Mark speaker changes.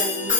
Speaker 1: and